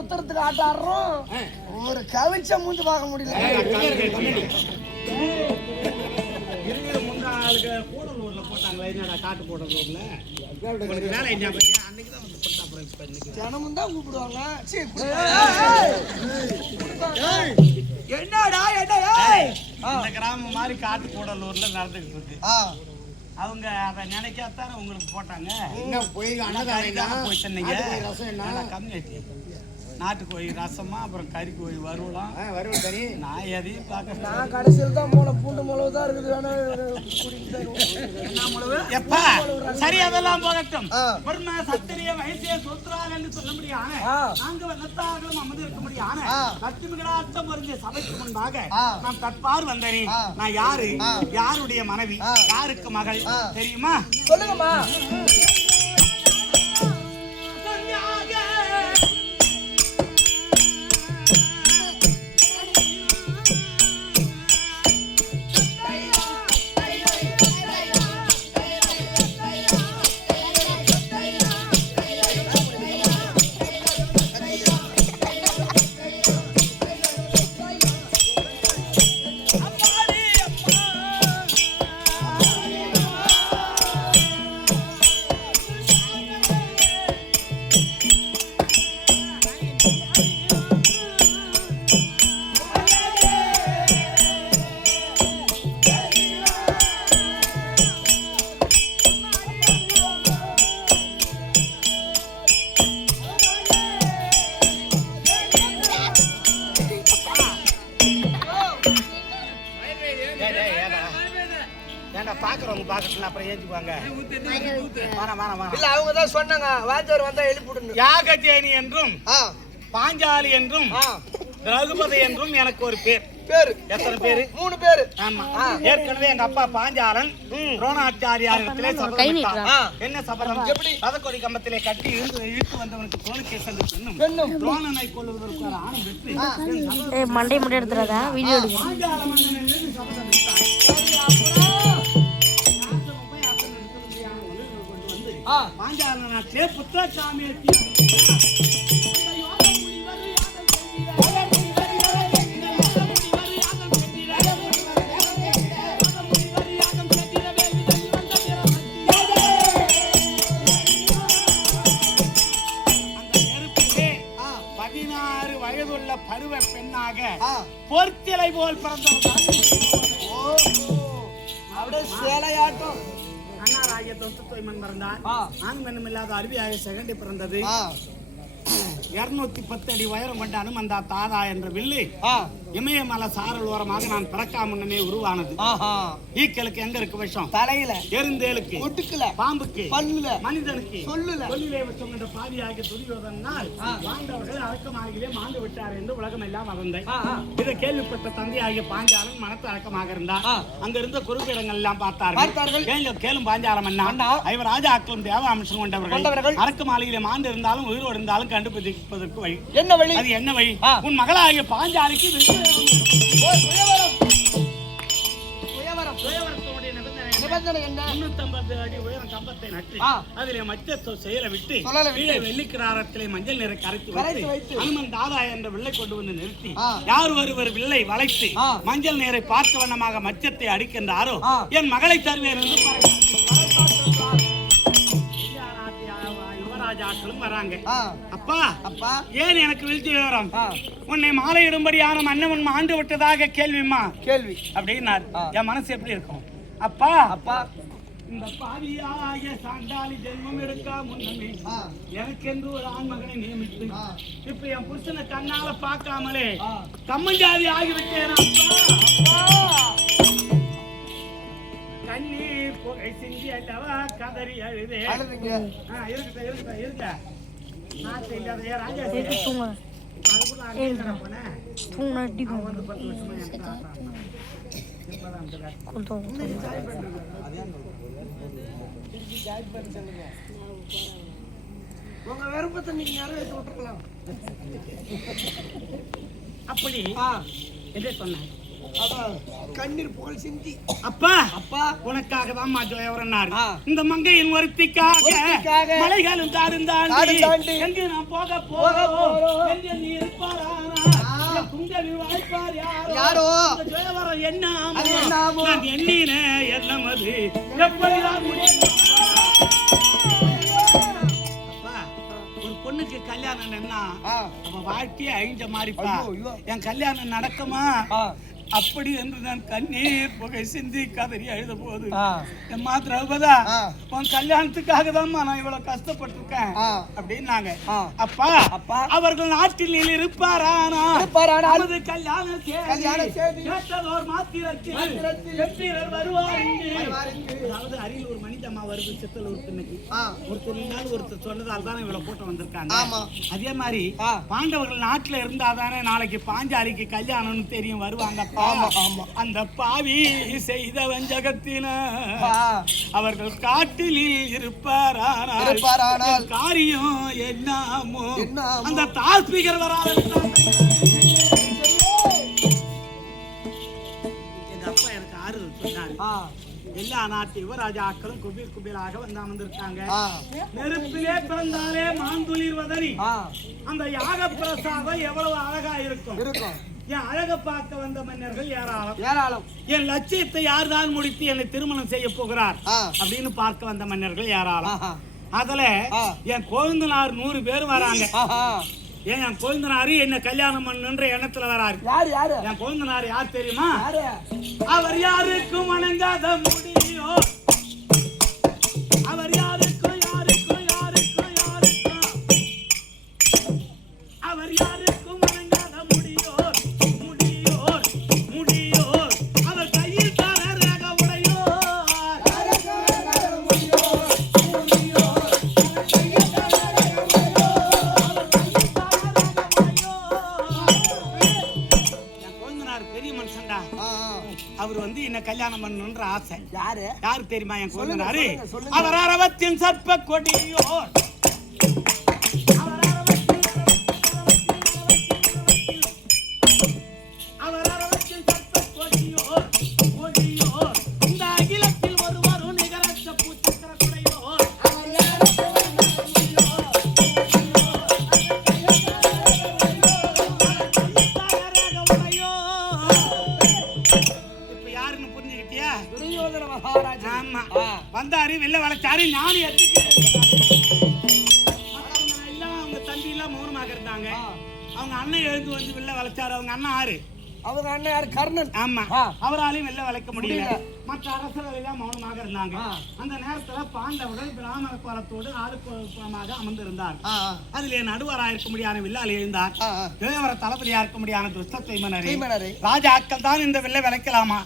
உத்தரத்துக்கு ஆட்டாடுறோம் ஒரு கவிச்ச மூஞ்சி பார்க்க முடியல. கூடலூர்ல போட்டாங்களா என்னடா காட்டு போடலூர்ல வேலை என்ன பண்ணி அன்னைக்குதான் வந்து ஜனமும் தான் கூப்பிடுவாங்க. என்னடா இந்த கிராமம் மாதிரி காட்டு கூடலூர்ல நடந்துகிட்டு இருக்கு. அவங்க அதை நினைக்காத்தான உங்களுக்கு போட்டாங்க. என்ன போய் போய் சொன்னீங்க கம்மி நாட்டுக்கோழி ரசமா அப்புறம் கறிக்கோழி வறுவலாம் வறுவல் தனி. நான் எதையும் பார்க்க நான் கடைசியில் தான் பூண்டு மிளகு தான் இருக்குது. எப்பா சரி அதெல்லாம் போகட்டும். சத்திரிய வயசிய சூத்திராக என்று சொல்ல முடியாது. நாங்க வெள்ளத்தார்களும் அமர்ந்து இருக்க முடியாது. லட்சுமிகளாட்டம் பொருந்திய சபைக்கு முன்பாக நான் தற்பார் வந்தேன். நான் யாரு, யாருடைய மனைவி, யாருக்கு மகள் தெரியுமா? சொல்லுங்கம்மா. யாகஜேனி என்றும் பாஞ்சாலி என்றும் ரகுபதி என்றும் எனக்கு ஒரு பேர். எத்தனை பேரு? 3 பேரு. ஆமா, ஏற்கனவே எங்க அப்பா பாஞ்சாலன் துரோணாச்சாரியாரிடத்திலே என்ன சபதம்? ரதக்கொடி கம்பத்திலே கட்டி இழுத்து வந்தவனுக்கு கோணிக்கேசன் பெண்ணும் துரோணனை கொள்வதற்கு ஒரு ஆணும் வெற்றி மண்டை முடி எடுத்துறதா வீடியோ எடுக்கிறேன். பாஞ்சால நாட்டிலே புத்திரசாமி பருவ பெண்ணாக பொற்சிலை போல் பிறந்தவன் அப்படியே சேலையாட்டம். அண்ணாராகிய தொத்து தோய்மன் பிறந்தார். ஆணும் பெண்ணும் இல்லாத அருவியாகிய செகண்டி பிறந்தது. 210 அடி உயரம் கொண்ட அனுமந்தா தாதா என்ற வில்லு இமயமலை சாரல் ஓரமாக நான் பிறக்கா முன்னமே உருவானது. ஈக்களுக்கு எங்க இருக்கு விஷம்? தலையில. எருந்தேலுக்கு, முட்டுக்குல, பாம்புக்கு, பல்லுல, மனிதனுக்கு சொல்லுல. சொல்லிலே விஷம் என்ற பாவியாகிய துரியோதனால் வாழ்ந்தவர்கள் அடக்கமாகிலே மாண்டு விட்டார் என்று உலகம் எல்லாம் வளர்ந்தேன். இதை கேள்விப்பட்ட தந்தையாகிய பாஞ்சாலன் மனத்து அடக்கமாக இருந்தார். அங்க இருந்த குறுப்பிடங்கள் எல்லாம் பார்த்தார்கள். கேளும் பாஞ்சாலம் அண்ணா, ஐவர் ராஜாக்களும் தேவாம்சம் கொண்டவர்கள் அரக்கு மாளிகையிலே மாண்டு இருந்தாலும் உயிரோடு இருந்தாலும் கண்டுபிடிப்பதற்கு வழி என்ன வழி? அது என்ன வழி? உன் மகளாகிய பாஞ்சாலிக்கு நிபந்தனை என்ன? 350 அடி உயரம் கம்பத்தை நட்டு அதிலே மச்சத்தை செயல விட்டு வெள்ளிக்கிராரத்திலே மஞ்சள் நிற கரைத்து வைத்து அனுமன் தாதா என்ற வில்லை கொண்டு வந்து நிறுத்தி யார் ஒருவர் வில்லை வளைத்து மஞ்சள் நீரை பார்க்க வண்ணமாக மச்சத்தை அடிக்கின்றாரோ என் மகளை தருவேன் என்று யுவராஜாக்களும் வராங்க. அப்பா அப்பா ஏன் எனக்கு வீழ்ச்சி விவரம்? உன்னை மாலையிடும்படியான மன்னவன் ஆண்டு விட்டதாக கேள்வி அப்படின்னார். என் மனசு எப்படி இருக்கும்? அப்பா அப்பா இந்த பாவியாகிய சாண்டாளி ஜென்மம் எடுக்கா முன்னமே எனக்கென்று ஒரு ஆண்மகனை நியமித்து இப்ப என் புருஷனை கண்ணால பார்க்காமலே கம்மஞ்சாதி ஆகிவிட்டேன். கண்ணீர் புகை சிந்தி அல்லவா கதறி அழுதே. இருக்க நாட்டு இல்லாத ராஜா உங்க விருப்பத்தை நீங்க நிறைவேற்றி விட்டுருக்கலாம். அப்படி என்ன சொன்ன? கண்ணீர் புகழ் சிந்தி. அப்பா அப்பா உனக்காக தான் மாற்றவரனார். இந்த மங்கையின் ஒருத்திக்காக மலைகளும் தாண்டி எங்கு நான் போக போறோம் நீ இருப்பாரா? குங்கவி வாய்ப்பார் யாரோ ஜெயவரம் என்ன நான் எண்ணின எண்ணம் அது எப்படிதான் ஒரு பொண்ணுக்கு கல்யாணம் என்ன அவன் வாழ்க்கையை அழிஞ்ச மாதிரிப்பா. என் கல்யாணம் நடக்குமா அப்படி என்று நான் கண்ணீர் புகை சிந்தி கதறி அழுத போது எம்மா திரௌபதா உன் கல்யாணத்துக்காக தான் நான் இவ்வளவு கஷ்டப்பட்டிருக்கேன் அப்படின்னாங்க. அப்பா அப்பா அவர்கள் நாட்டில் இருப்பாரானால் கல்யாணம் வருவார். அதாவது அரியலூர் மனிதம்மா வருது சித்தலூர் இன்னைக்கு ஒருத்தர் சொன்னதால் தான் இவ்வளவு கூட்டம் வந்திருக்காங்க. அதே மாதிரி பாண்டவர்கள் நாட்டுல இருந்தாதானே நாளைக்கு பாஞ்சாலிக்கு கல்யாணம்னு தெரியும் வருவாங்க. அந்த பாவி செய்த வஞ்சகத்தின அவர்கள் காட்டில் இருப்பாரானால் காரியம் என்னமோ அந்த தாஸ்பிகர் வராத. எங்க அப்பா எனக்கு ஆறுதல் சொன்னாரு. எல்லா நாட்டு யுவராஜாக்களும் குபீராக வந்து அமர்ந்திருக்காங்க. நெருப்பிலே பிறந்தாலே மாந்துளிர் வதறி அந்த யாக பிரசாதம் எவ்வளவு அழகா இருக்கும். என் அழக பார்க்க வந்த மன்னர்கள் ஏராளம். என் லட்சியத்தை யார்தான் முடித்து என்னை திருமணம் செய்ய போகிறார் அப்படின்னு பார்க்க வந்த மன்னர்கள் ஏராளம். அதுல என் கொழுந்தனார் 100 பேர் வராங்க. ஏன் என் கொழுந்தனாரு என்ன கல்யாணம் பண்ணுன்ற எண்ணத்துல வராரு. என் கொழுந்தனார் யார் தெரியுமா? அவர் யாருக்கும் வணங்காத முடியோ அவர் யாருக்கும் அவர் யாருக்கும் வணங்காத முடியோர் அவர் கையில் தர ரக உடையோர். என் கொழுந்தனார் பெரிய மனுஷன்டா. அவர் வந்து என்ன கல்யாணம் பண்ணணும்ன்ற ஆசை. யாரு தெரியுமா என் கொழுந்தனாரு? அவர் அரவத்தின் சர்ப்ப கொடியோர். இந்த அகிலத்தில் ஒருவரும் நிகரற்ற பூச்சக்கர குடையோர். இப்ப யாருன்னு புரிஞ்சுக்கிட்டியா? துரியோதன மகாராஜா. ஆமா வந்தாரு வெள்ள வளர்ச்சாரு. நானும் எல்லாம் அவங்க தம்பி எல்லாம் மௌனமாக இருந்தாங்க. அவங்க அண்ணன் எழுந்து வந்து வெள்ள வளர்ச்சாரு. அவங்க அண்ணன் ஆறு அவங்க அண்ணன் யாரு கர்ணன். ஆமா, அவராலையும் வெள்ள வளைக்க முடியல. மற்ற அரசர்கள் எல்லாம் மௌனமாக இருந்தாங்க. அந்த நேரத்துல பாண்டவர்கள் பிராமண கோலத்தோடு ஆளுக்குமாக அமர்ந்திருந்தார். அதிலே நடுவராக இருக்க முடியாத வில்லால் எழுந்தார். தேவர தளபதியா இருக்க முடியாத துஷ்டத்தை ராஜாக்கள் தான் இந்த வெள்ளை விளைக்கலாமா,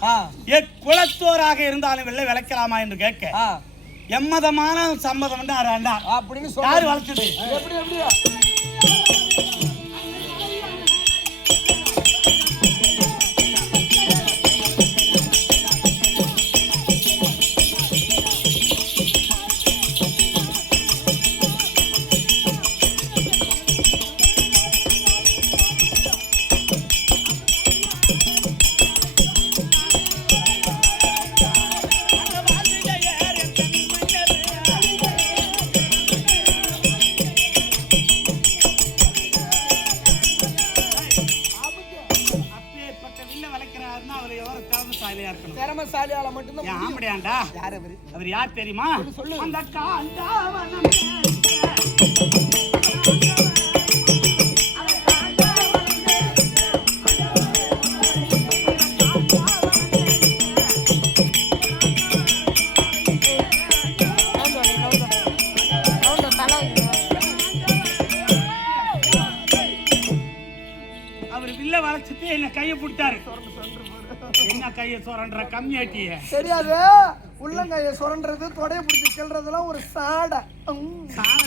குலத்தோராக இருந்தாலும் வெள்ளை விளைக்கலாமா என்று கேட்க எம்மதமான சம்மதம் அப்படின்னு யாரு வளர்த்தது? திறமசாலியால மட்டும்தான். ஆம்படியாண்டா அவர் யார் தெரியுமா? அந்த அவர் வில்ல வளைச்சிட்டு என்ன கையை பிடிச்சாரு. என்ன கையை சுரண்ட கம்மியாட்டிய தெரியாது. உள்ளங்கையை சுரண்டது, தொடைய பிடிச்சி செல்றதுலாம் ஒரு சாடை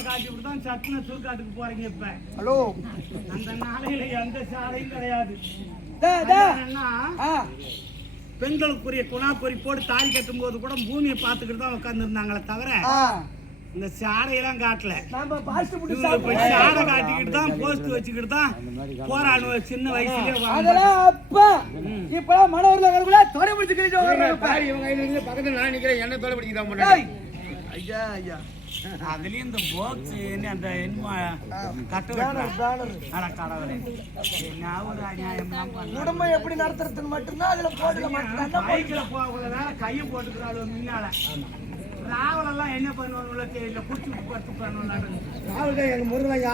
காட்சி தான் சட்டுன சுருக்காட்டுக்கு போறீங்க. இப்ப ஹலோ, அந்த நாளையில எந்த சாடையும் கிடையாது. பெண்களுக்குரிய குணாக்குறி போட்டு தாலி கட்டும் போது கூட பூமியை பார்த்துக்கிட்டு தான் உட்கார்ந்து இருந்தாங்களே தவிர இந்த சாடையெல்லாம் காட்டல. சாடை காட்டிக்கிட்டு தான் போஸ்ட் வச்சுக்கிட்டு தான் போராடுவோம் சின்ன வயசுலயே. இப்ப மனோர்ல தொலை பிடிச்சு பக்கத்துல நான் நிக்கிறேன், என்ன தொலை பிடிக்கிறேன். ஐயா ஐயா, அதுலயும் இந்த பாக்ஸ் அந்த குடும்பம் எப்படி நடத்துறதுன்னு மட்டும்தான் அதுல போட்டுல மாட்டேன். பைக்ல போக கையை போட்டுக்கிறாள் முன்னால. ராவலெல்லாம் என்ன பண்ணுவாங்க தெரியல, குடிச்சு பட்டு பண்ணுவாங்க. எங்க முருகன்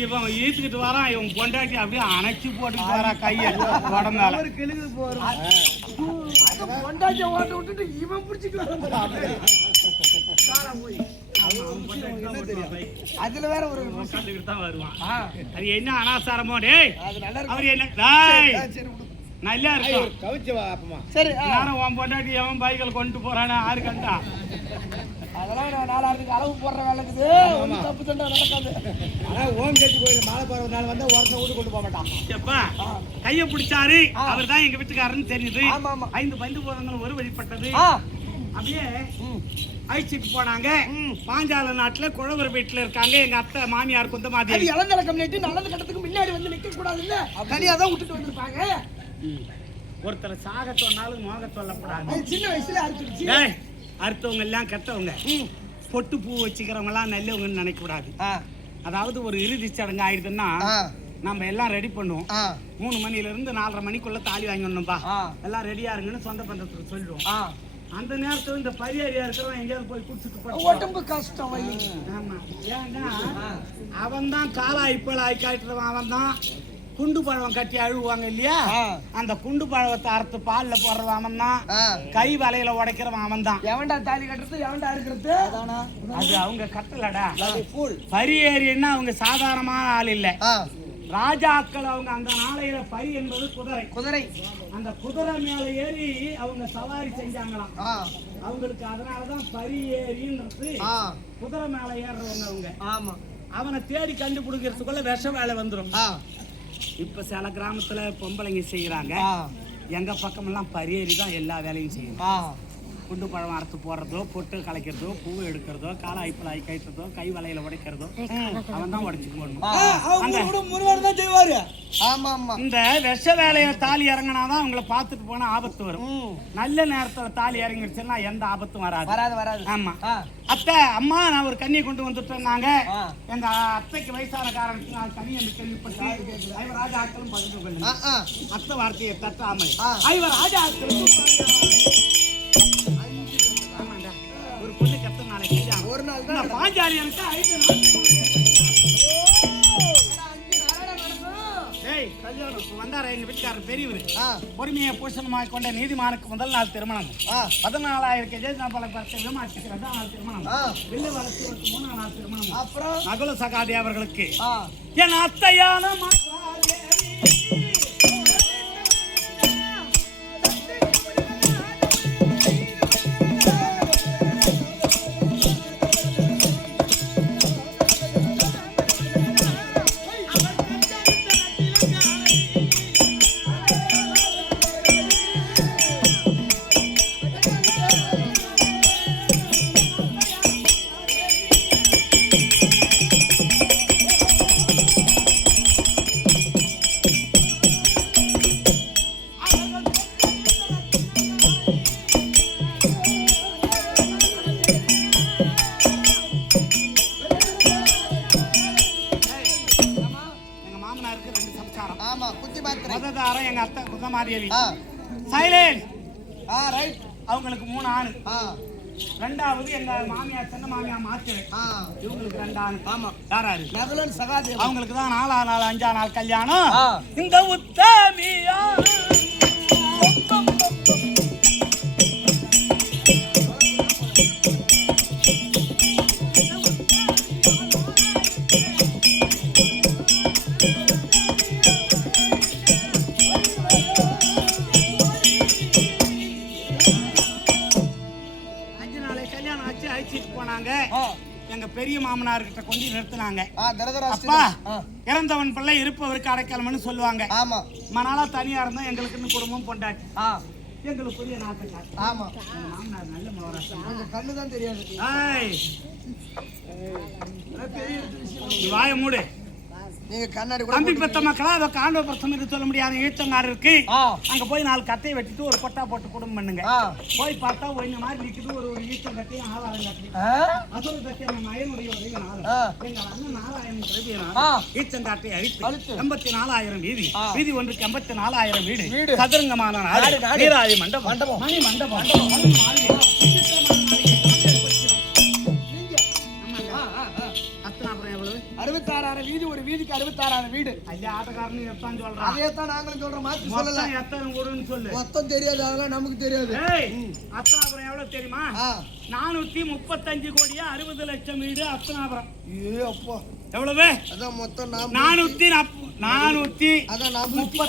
இவன் ஈத்துக்கிட்டு வரான், இவன் பொண்டாட்டி அப்படியே அணைச்சி போட்டுக்கிட்டு வரா கையை உடம்பால. பொண்டாட்டிய ஓட்ட விட்டுட்டு இவன் பிடிச்சிட்டு அதுல வேற ஒரு தான் வருவான். அது என்ன அனாசாரமோ டேய், அவர் என்ன நல்லா இருக்கும். சரி, நானும் உன் பொண்டாட்டி எவன் பைக்கில் கொண்டு போறானே ஆறு கண்டா. அதெல்லாம் நான் 4 அளவு போடுற வேலைக்குது. தப்பு சண்டை நடக்காது. ஆனா ஓம் கேட்டு கோயில மாலை போற நாள் வந்தா ஒருத்தன் வீட்டு கொண்டு போக மாட்டான். எப்பா கையை பிடிச்சாரு, அவர் தான் எங்க வீட்டுக்காரன்னு தெரியுது. 5 பந்து போதங்களும் ஒரு வழிபட்டது. அப்படியே அழிச்சிட்டு போனாங்க. பாஞ்சால நாட்டுல குழவர் வீட்டுல இருக்காங்க எங்க அத்தை மாமியார் குந்த மாதிரி. இளந்தலக்கம் நீட்டு நல்லது கட்டத்துக்கு முன்னாடி வந்து நிக்க கூடாது இல்ல, தனியா தான் விட்டுட்டு வந்திருப்பாங்க. ஒருத்தர் சாக சொன்னாலும் மோக சொல்லப்படாது. சின்ன வயசுல அறுத்துடுச்சு. அறுத்தவங்க எல்லாம் கெட்டவங்க, பொட்டு பூ வச்சுக்கிறவங்க எல்லாம் நல்லவங்கன்னு நினைக்க கூடாது. அதாவது ஒரு இறுதி சடங்கு ஆயிடுதுன்னா நம்ம எல்லாம் ரெடி பண்ணுவோம். 3 மணில இருந்து 4:30 மணிக்குள்ள தாலி வாங்கணும்பா, எல்லாம் ரெடியா இருங்கன்னு சொந்த பந்தத்துக்கு சொல்லிடுவோம். அந்த நேரத்துல இந்த பரியாரியா இருக்கிறவன் எங்கேயாவது போய் குடிச்சிட்டு உடம்பு கஷ்டம். ஆமா, ஏன்னா அவன் தான் காலா இப்ப ஆய்க்காட்டுறவன். அவன் தான் குண்டு பழம் கட்டி அழுவாங்க இல்லையா, அந்த குண்டு பழத்தை அறுத்து பால்ல போடுறவன் அவன் தான். கை வலையில உடைக்கிறவன் அவன் தான். எவன்டா தாலி கட்டுறது, எவன்டா இருக்கிறது, அது அவங்க கட்டலடா. பரியேறின்னா அவங்க சாதாரணமான ஆள் இல்ல, ராஜாக்கள். அவங்க அந்த நாளையில பரி என்பது குதிரை. அந்த குதிரை மேல ஏறி அவங்க சவாரி செஞ்சாங்களாம். அவங்களுக்கு அதனாலதான் பரியேறின்றது. குதிரை மேல ஏறுறவங்க அவங்க. ஆமா, அவனை தேடி கண்டுபிடிக்கிறதுக்குள்ள விஷ வேலை வந்துடும். இப்ப சில கிராமத்துல பொம்பளைங்க செய்யறாங்க, எங்க பக்கம் எல்லாம் பரியேறி தான் எல்லா வேலையும் செய்யும். குண்டு பழம் அறுத்து போடுறதோ, பொட்டு கலைக்கிறதோ, பூ எடுக்கிறதோ, கால ஐப்பலாய் கைட்டுறதோ, கை வலையில உடைக்கிறதோ அவன் தான் உடைச்சு போடணும். இந்த விஷ வேலைய தாலி இறங்கினாதான் அவங்களை பார்த்துட்டு போனா ஆபத்து வரும். நல்ல நேரத்துல தாலி இறங்கிடுச்சுன்னா எந்த ஆபத்தும் வராது. ஆமா, அத்தை அம்மா நான் ஒரு கண்ணியை கொண்டு வந்துட்டோம். நாங்க எங்க அத்தைக்கு வயசான காரணத்துக்கு நான் கண்ணி என்று கேள்விப்பட்டு ராஜா ஆட்களும் பகிர்ந்து கொள்ளுங்க. அத்தை வார்த்தையை தட்டாமல் ராஜா ஆட்களுக்கும் ஒரு பொண்ணு கத்த நாளைக்கு ஒரு நாள் தான் பாஞ்சாலி எனக்கு 5 நாள் கல்யாணம் வந்தார எங்க வீட்டுக்காரர் பெரியவர் பொறுமையை பூஷணமாக கொண்ட நீதிமானுக்கு முதல் நாள் திருமணம் 14,000 கேஜி விமானத்துக்கு 2ஆம் நாள் திருமணம் வில்லு வளர்ச்சிக்கு 3ஆம் நாள் திருமணம் அப்புறம் நகுல சகாதேவி அவர்களுக்கு என் அத்தையான எங்க அத்தை குந்தமாதேவி சைலண்ட் அவங்களுக்கு 3 ஆணு 2வது எங்க மாமியார் சின்ன மாமியார் மாத்திரை இவங்களுக்கு 2 ஆணு யாராரு நகுலன் சகாதேவி அவங்களுக்கு தான் 4ஆம் நாள் 5ஆம் நாள் கல்யாணம் இந்த உத்தமியா எங்க பெரிய மாமனார் கிட்ட கொண்டு நிறுத்தினாங்க. அப்பா இறந்தவன் பிள்ளை இருப்பவருக்கு அடைக்கலம்னு சொல்லுவாங்க. மனாலா தனியா இருந்தா எங்களுக்குன்னு குடும்பம் பொண்டாட்டி எங்களுக்கு புரிய நாட்டுக்கார். மாமனார் நல்ல மகராசன் கண்ணுதான் தெரியாது. வாய மூடு. நீங்க கண்ணாடி கூட தம்பி பெத்த மக்களா அத காண்ட பிரச்சனை சொல்ல முடியாது. ஈச்சங்கார் இருக்கு அங்க போய் 4 கட்டையை வெட்டிட்டு ஒரு கொட்டா போட்டு குடும்பம் பண்ணுங்க. போய் பார்த்தா இந்த மாதிரி நிக்குது ஒரு ஈச்சம் கட்டையும் ஆவாரம் கட்டையும் அதோட கட்டை நம்ம மயனுடைய உதவினால எங்க அண்ணன் 4000 கிரவியனால ஈச்சம் கட்டையை அழித்து 84,000 வீதி ஒன்றுக்கு 84,000 வீடு சதுரங்கமான நீராதி மண்டபம் மணி மண்டபம் வீடு ஒரு வீதிக்கு 66,000 வீடு. ஐயா ஆட்டக்காரன்னு எத்தான் சொல்றான். அதேதான் நாங்களும் சொல்றோம். மாத்தி சொல்லல. எத்தனை ஊருன்னு சொல்லு. மொத்தம் தெரியாது. அதெல்லாம் நமக்கு தெரியாது. அத்தனாபுரம் எவ்வளவு தெரியுமா? 435 கோடியா 60 லட்சம் வீடு அத்தனாபுரம். அப்பா எவ்வளவு? அதான் மொத்தம் 430 அதான் 40